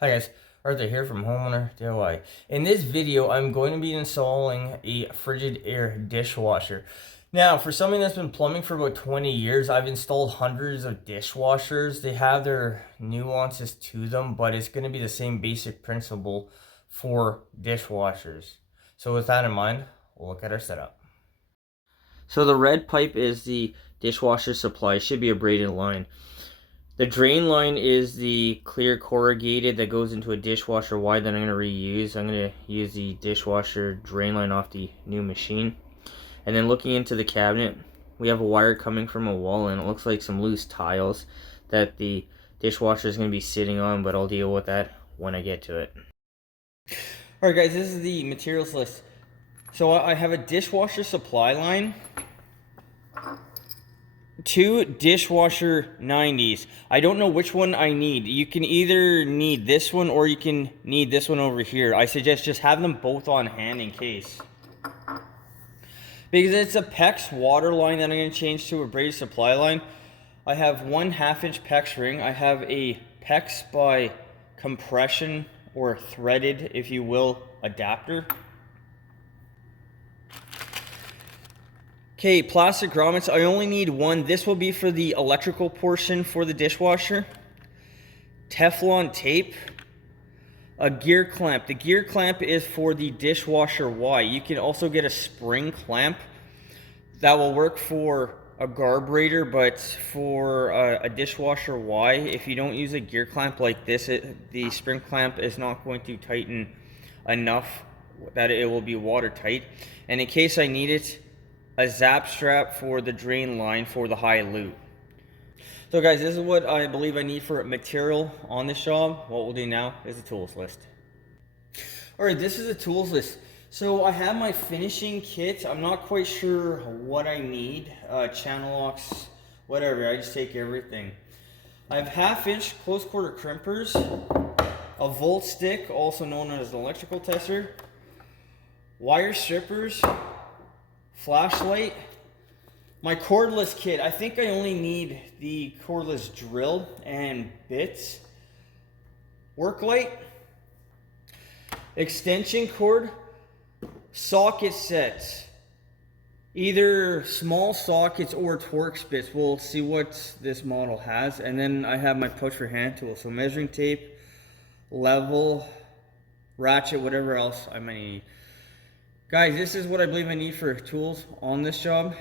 Hi guys, Arthur here from Homeowner DIY. In this video, I'm going to be installing a Frigidaire dishwasher. Now, for something that's been plumbing for about 20 years, I've installed hundreds of dishwashers. They have their nuances to them, but it's going to be the same basic principle for dishwashers. So with that in mind, we'll look at our setup. So the red pipe is the dishwasher supply. It should be a braided line. The drain line is the clear corrugated that goes into a dishwasher wide that I'm going to reuse. I'm going to use the dishwasher drain line off the new machine. And then looking into the cabinet, we have a wire coming from a wall and it looks like some loose tiles that the dishwasher is going to be sitting on, but I'll deal with that when I get to it. Alright guys, this is the materials list. So I have a dishwasher supply line, 2 dishwasher 90s. I don't know which one I need. You can either need this one or you can need this one over here. I suggest just have them both on hand in case. Because it's a PEX water line that I'm going to change to a braided supply line. I have 1 1/2-inch PEX ring. I have a PEX by compression or threaded, if you will, adapter. Okay, plastic grommets, I only need 1. This will be for the electrical portion for the dishwasher. Teflon tape. A gear clamp. The gear clamp is for the dishwasher Y. You can also get a spring clamp. That will work for a carburetor, but for a dishwasher Y, if you don't use a gear clamp like this, the spring clamp is not going to tighten enough that it will be watertight. And in case I need it, a zap strap for the drain line for the high loop. So guys, this is what I believe I need for material on this job. What we'll do now is a tools list. Alright, this is a tools list. So I have my finishing kit. I'm not quite sure what I need. Channel locks, whatever, I just take everything. I have 1/2-inch close quarter crimpers, a volt stick, also known as an electrical tester, wire strippers, flashlight, my cordless kit. I think I only need the cordless drill and bits, work light, extension cord, socket sets, either small sockets or Torx bits. We'll see what this model has. And then I have my pouch for hand tools, so measuring tape, level, ratchet, whatever else I might need. Guys, this is what I believe I need for tools on this job.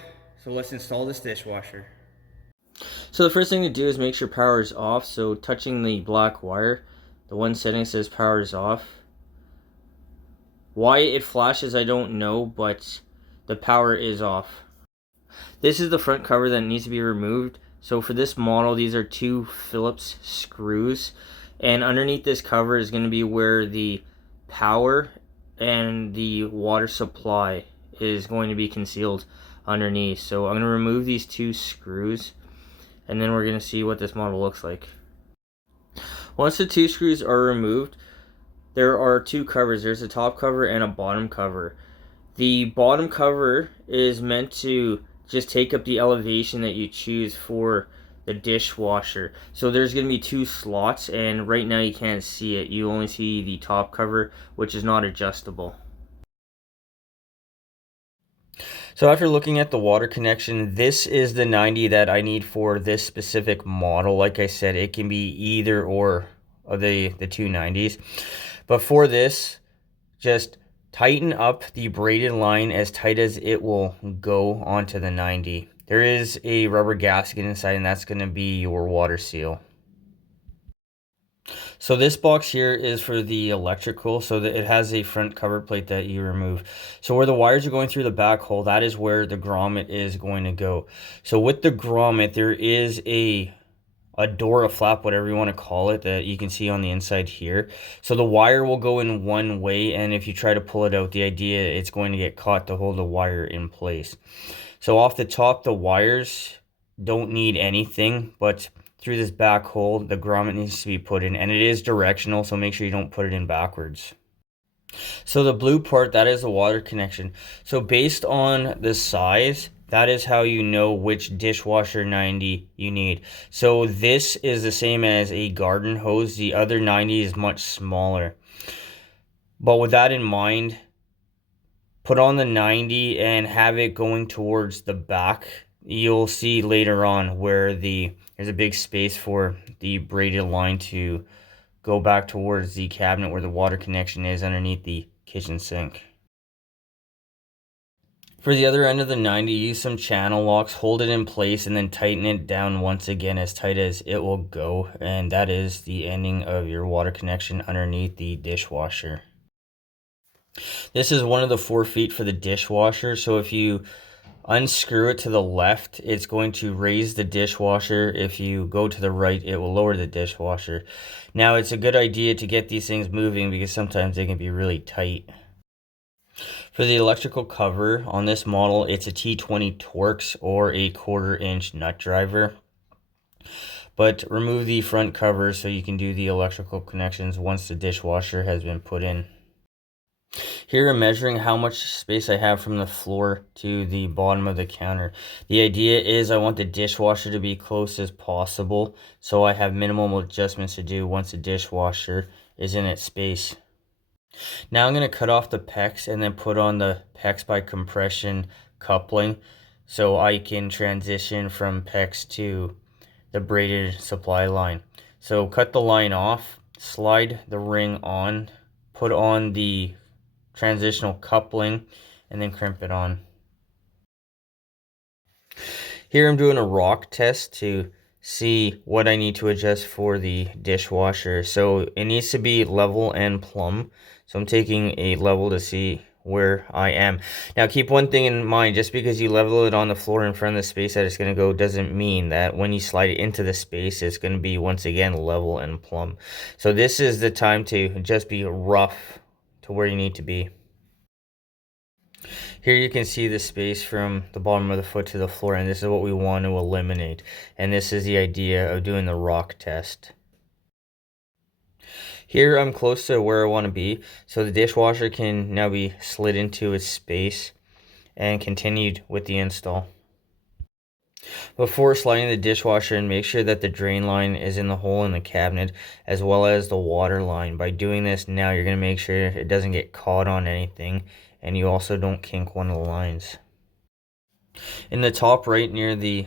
So let's install this dishwasher. So the first thing to do is make sure power is off. So touching the black wire, the one setting says power is off. Why it flashes, I don't know, but the power is off. This is the front cover that needs to be removed. So for this model, these are 2 Phillips screws. And underneath this cover is going to be where the power and the water supply is going to be concealed underneath. So I'm going to remove these 2 screws and then we're going to see what this model looks like. Once the 2 screws are removed, there are 2 covers. There's a top cover and a bottom cover. The bottom cover is meant to just take up the elevation that you choose for the dishwasher. So there's going to be 2 slots, and right now you can't see it. You only see the top cover, which is not adjustable. So after looking at the water connection, this is the 90 that I need for this specific model. Like I said, it can be either or of the 2 90s. But for this, just tighten up the braided line as tight as it will go onto the 90. There is a rubber gasket inside, and that's going to be your water seal. So this box here is for the electrical, so that it has a front cover plate that you remove. So where the wires are going through the back hole, that is where the grommet is going to go. So with the grommet, there is a door, a flap, whatever you want to call it, that you can see on the inside here. So the wire will go in one way, and if you try to pull it out, the idea it's going to get caught to hold the wire in place. So off the top, the wires don't need anything, but through this back hole, the grommet needs to be put in, and it is directional, so make sure you don't put it in backwards. So the blue part, that is the water connection. So based on the size, that is how you know which dishwasher 90 you need. So this is the same as a garden hose. The other 90 is much smaller. But with that in mind, put on the 90 and have it going towards the back. You'll see later on where there's a big space for the braided line to go back towards the cabinet where the water connection is underneath the kitchen sink. For the other end of the 90, use some channel locks, hold it in place, and then tighten it down once again as tight as it will go. And that is the ending of your water connection underneath the dishwasher. This is one of the 4 feet for the dishwasher. So if you unscrew it to the left, it's going to raise the dishwasher. If you go to the right, it will lower the dishwasher. Now, it's a good idea to get these things moving because sometimes they can be really tight. For the electrical cover on this model, it's a T20 Torx or a 1/4 inch nut driver. But remove the front cover so you can do the electrical connections once the dishwasher has been put in. Here I'm measuring how much space I have from the floor to the bottom of the counter. The idea is I want the dishwasher to be close as possible, so I have minimal adjustments to do once the dishwasher is in its space. Now I'm going to cut off the PEX and then put on the PEX by compression coupling so I can transition from PEX to the braided supply line. So cut the line off, slide the ring on, put on the transitional coupling, and then crimp it on. Here I'm doing a rock test to see what I need to adjust for the dishwasher. So it needs to be level and plumb. So I'm taking a level to see where I am. Now keep one thing in mind, just because you level it on the floor in front of the space that it's going to go doesn't mean that when you slide it into the space it's going to be once again level and plumb. So this is the time to just be rough to where you need to be. Here you can see the space from the bottom of the foot to the floor, and this is what we want to eliminate. And this is the idea of doing the rock test. Here I'm close to where I want to be, so the dishwasher can now be slid into its space and continued with the install. Before sliding the dishwasher in, make sure that the drain line is in the hole in the cabinet as well as the water line. By doing this now, you're going to make sure it doesn't get caught on anything, and you also don't kink one of the lines. In the top right near the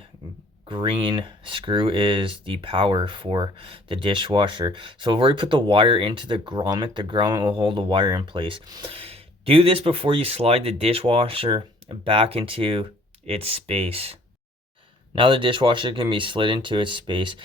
green screw is the power for the dishwasher. So before you put the wire into the grommet will hold the wire in place. Do this before you slide the dishwasher back into its space. Now the dishwasher can be slid into its space.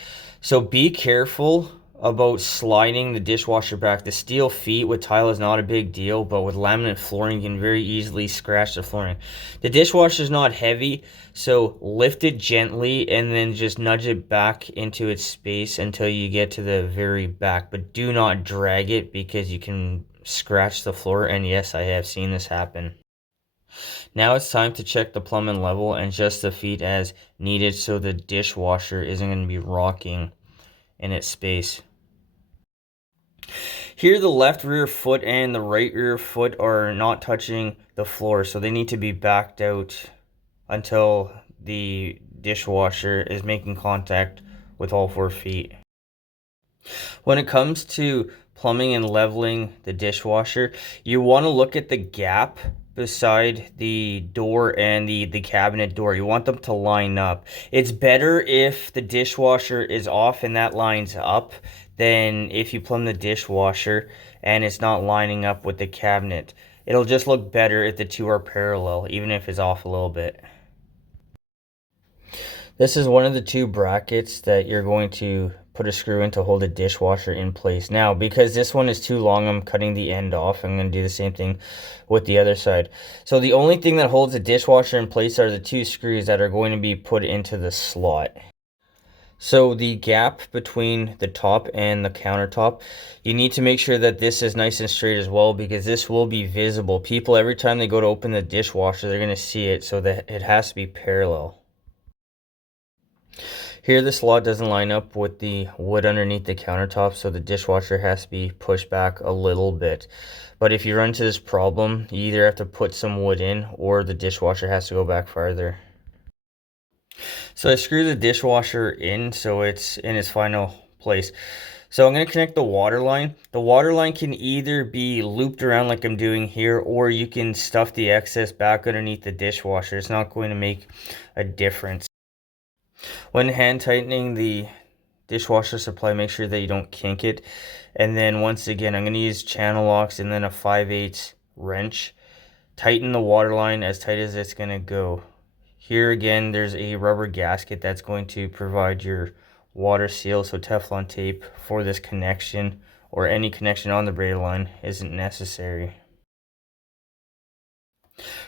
So be careful about sliding the dishwasher back. The steel feet with tile is not a big deal, but with laminate flooring you can very easily scratch the flooring. The dishwasher is not heavy, so lift it gently and then just nudge it back into its space until you get to the very back. But do not drag it because you can scratch the floor, and yes, I have seen this happen. Now it's time to check the plumb and level and adjust the feet as needed so the dishwasher isn't going to be rocking in its space. Here the left rear foot and the right rear foot are not touching the floor, so they need to be backed out until the dishwasher is making contact with all 4 feet. When it comes to plumbing and leveling the dishwasher, you want to look at the gap beside the door and the cabinet door. You want them to line up. It's better if the dishwasher is off and that lines up than if you plumb the dishwasher and it's not lining up with the cabinet. It'll just look better if the two are parallel, even if it's off a little bit. This is one of the 2 brackets that you're going to put a screw in to hold the dishwasher in place. Now, because this one is too long, I'm cutting the end off. I'm going to do the same thing with the other side. So the only thing that holds the dishwasher in place are the 2 screws that are going to be put into the slot. So the gap between the top and the countertop, you need to make sure that this is nice and straight as well, because this will be visible. People, every time they go to open the dishwasher, they're going to see it, so that it has to be parallel. Here the slot doesn't line up with the wood underneath the countertop, so the dishwasher has to be pushed back a little bit. But if you run into this problem, you either have to put some wood in or the dishwasher has to go back farther. So I screw the dishwasher in so it's in its final place. So I'm going to connect the water line. The water line can either be looped around like I'm doing here, or you can stuff the excess back underneath the dishwasher. It's not going to make a difference. When hand tightening the dishwasher supply, make sure that you don't kink it. And then once again, I'm going to use channel locks and then a 5/8 wrench. Tighten the water line as tight as it's going to go. Here again, there's a rubber gasket that's going to provide your water seal, so Teflon tape for this connection or any connection on the braided line isn't necessary.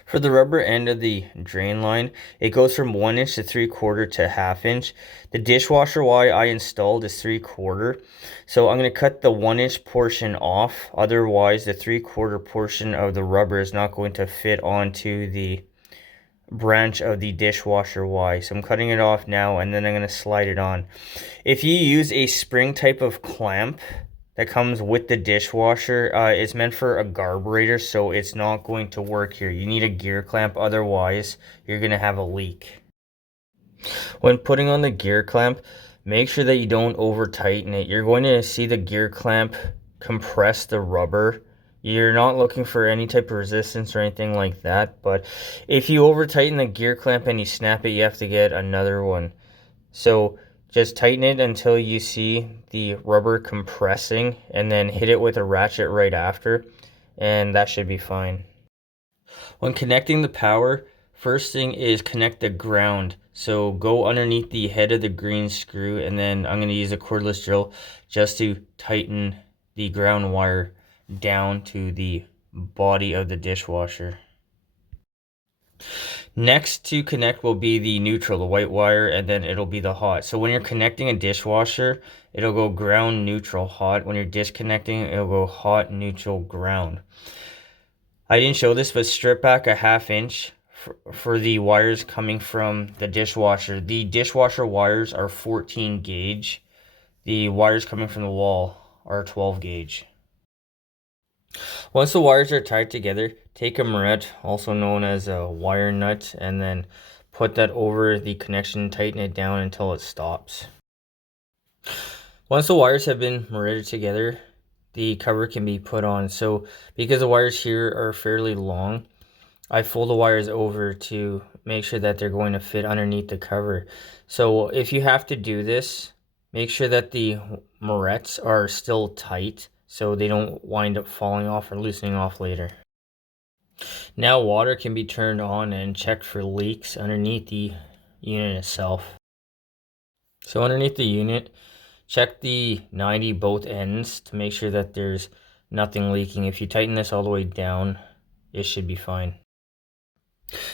For the rubber end of the drain line, it goes from 1 inch to 3/4 to 1/2 inch. The dishwasher Y I installed is 3/4, so I'm going to cut the 1 inch portion off. Otherwise, the 3/4 portion of the rubber is not going to fit onto the branch of the dishwasher Y. So I'm cutting it off now, and then I'm going to slide it on. If you use a spring type of clamp that comes with the dishwasher, it's meant for a carburetor, so it's not going to work here. You need a gear clamp, otherwise you're going to have a leak. When putting on the gear clamp, make sure that you don't over tighten it. You're going to see the gear clamp compress the rubber. You're not looking for any type of resistance or anything like that, but if you over tighten the gear clamp and you snap it, you have to get another one. So just tighten it until you see the rubber compressing, and then hit it with a ratchet right after, and that should be fine. When connecting the power, first thing is connect the ground. So go underneath the head of the green screw, and then I'm going to use a cordless drill just to tighten the ground wire down to the body of the dishwasher. Next to connect will be the neutral, the white wire, and then it'll be the hot. So when you're connecting a dishwasher, it'll go ground, neutral, hot. When you're disconnecting, it'll go hot, neutral, ground. I didn't show this, but strip back a 1/2 inch for the wires coming from the dishwasher. The dishwasher wires are 14 gauge. The wires coming from the wall are 12 gauge. Once the wires are tied together, take a moret, also known as a wire nut, and then put that over the connection, tighten it down until it stops. Once the wires have been moreted together, the cover can be put on. So because the wires here are fairly long, I fold the wires over to make sure that they're going to fit underneath the cover. So if you have to do this, make sure that the morets are still tight so they don't wind up falling off or loosening off later. Now water can be turned on and checked for leaks underneath the unit itself. So underneath the unit, check the 90 both ends to make sure that there's nothing leaking. If you tighten this all the way down, it should be fine.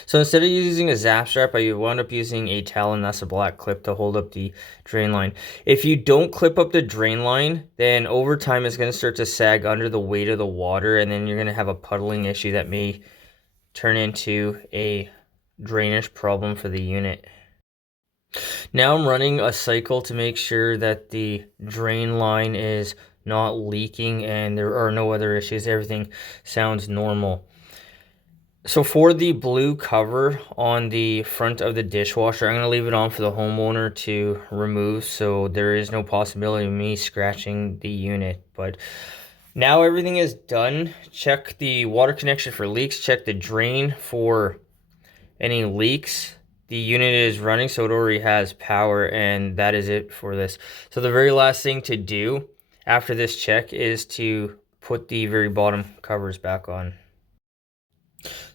So instead of using a zap strap, I wound up using a Talon. That's a black clip to hold up the drain line. If you don't clip up the drain line, then over time it's going to start to sag under the weight of the water, and then you're going to have a puddling issue that may turn into a drainage problem for the unit. Now I'm running a cycle to make sure that the drain line is not leaking and there are no other issues. Everything sounds normal. So for the blue cover on the front of the dishwasher, I'm going to leave it on for the homeowner to remove, so there is no possibility of me scratching the unit. But now everything is done. Check the water connection for leaks, check the drain for any leaks. The unit is running, so it already has power, and that is it for this. So the very last thing to do after this check is to put the very bottom covers back on.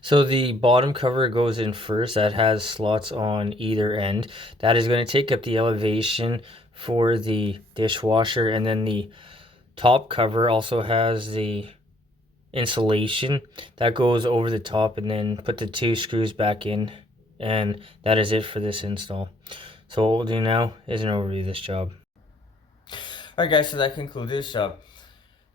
So the bottom cover goes in first. That has slots on either end. That is going to take up the elevation for the dishwasher, and then the top cover also has the insulation that goes over the top, and then put the 2 screws back in, and that is it for this install. So what we'll do now is an overview of this job. Alright guys, so that concludes this job.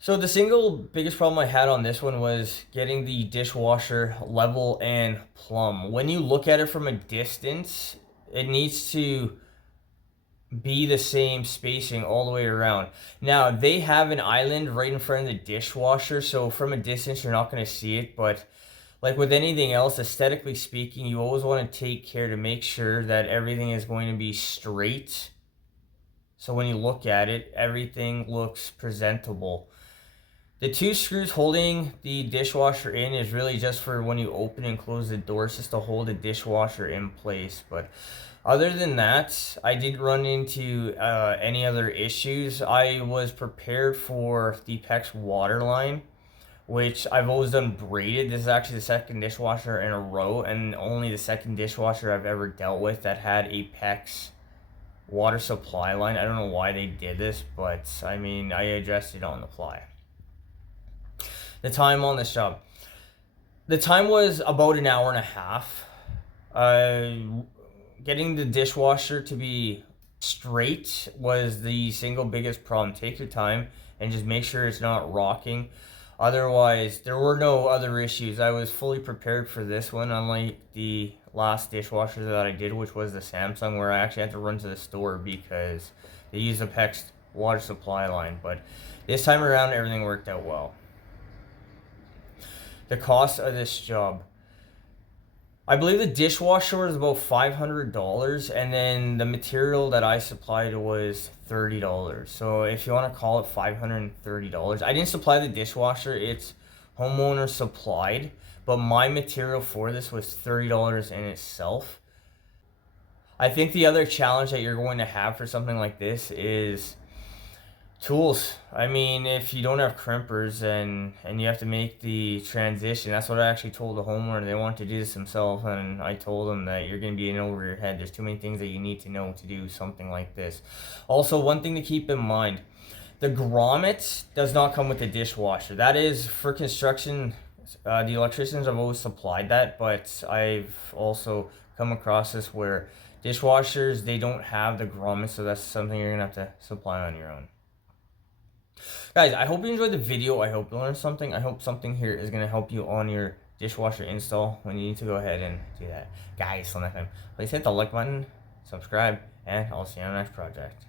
So the single biggest problem I had on this one was getting the dishwasher level and plumb. When you look at it from a distance, it needs to be the same spacing all the way around. Now, they have an island right in front of the dishwasher, so from a distance you're not going to see it, but like with anything else, aesthetically speaking, you always want to take care to make sure that everything is going to be straight. So when you look at it, everything looks presentable. The 2 screws holding the dishwasher in is really just for when you open and close the doors, just to hold the dishwasher in place. But other than that, I didn't run into any other issues. I was prepared for the PEX water line, which I've always done braided. This is actually the second dishwasher in a row, and only the second dishwasher I've ever dealt with that had a PEX water supply line. I don't know why they did this, but I mean, I addressed it on the fly. The time on this job. The time was about an hour and a half. Getting the dishwasher to be straight was the single biggest problem. Take your time and just make sure it's not rocking. Otherwise, there were no other issues. I was fully prepared for this one, unlike the last dishwasher that I did, which was the Samsung, where I actually had to run to the store because they used a PEX water supply line. But this time around, everything worked out well. The cost of this job. I believe the dishwasher was about $500, and then the material that I supplied was $30. So if you want to call it $530, I didn't supply the dishwasher, it's homeowner supplied, but my material for this was $30 in itself. I think the other challenge that you're going to have for something like this is tools. I mean, if you don't have crimpers and you have to make the transition, that's what I actually told the homeowner. They want to do this themselves, and I told them that you're going to be in over your head. There's too many things that you need to know to do something like this. Also, one thing to keep in mind, the grommet does not come with the dishwasher. That is for construction. The electricians have always supplied that, but I've also come across this where dishwashers, they don't have the grommet, so that's something you're going to have to supply on your own. Guys, I hope you enjoyed the video. I hope you learned something. I hope something here is going to help you on your dishwasher install when you need to go ahead and do that. Guys, till next time, please hit the like button, subscribe, and I'll see you on the next project.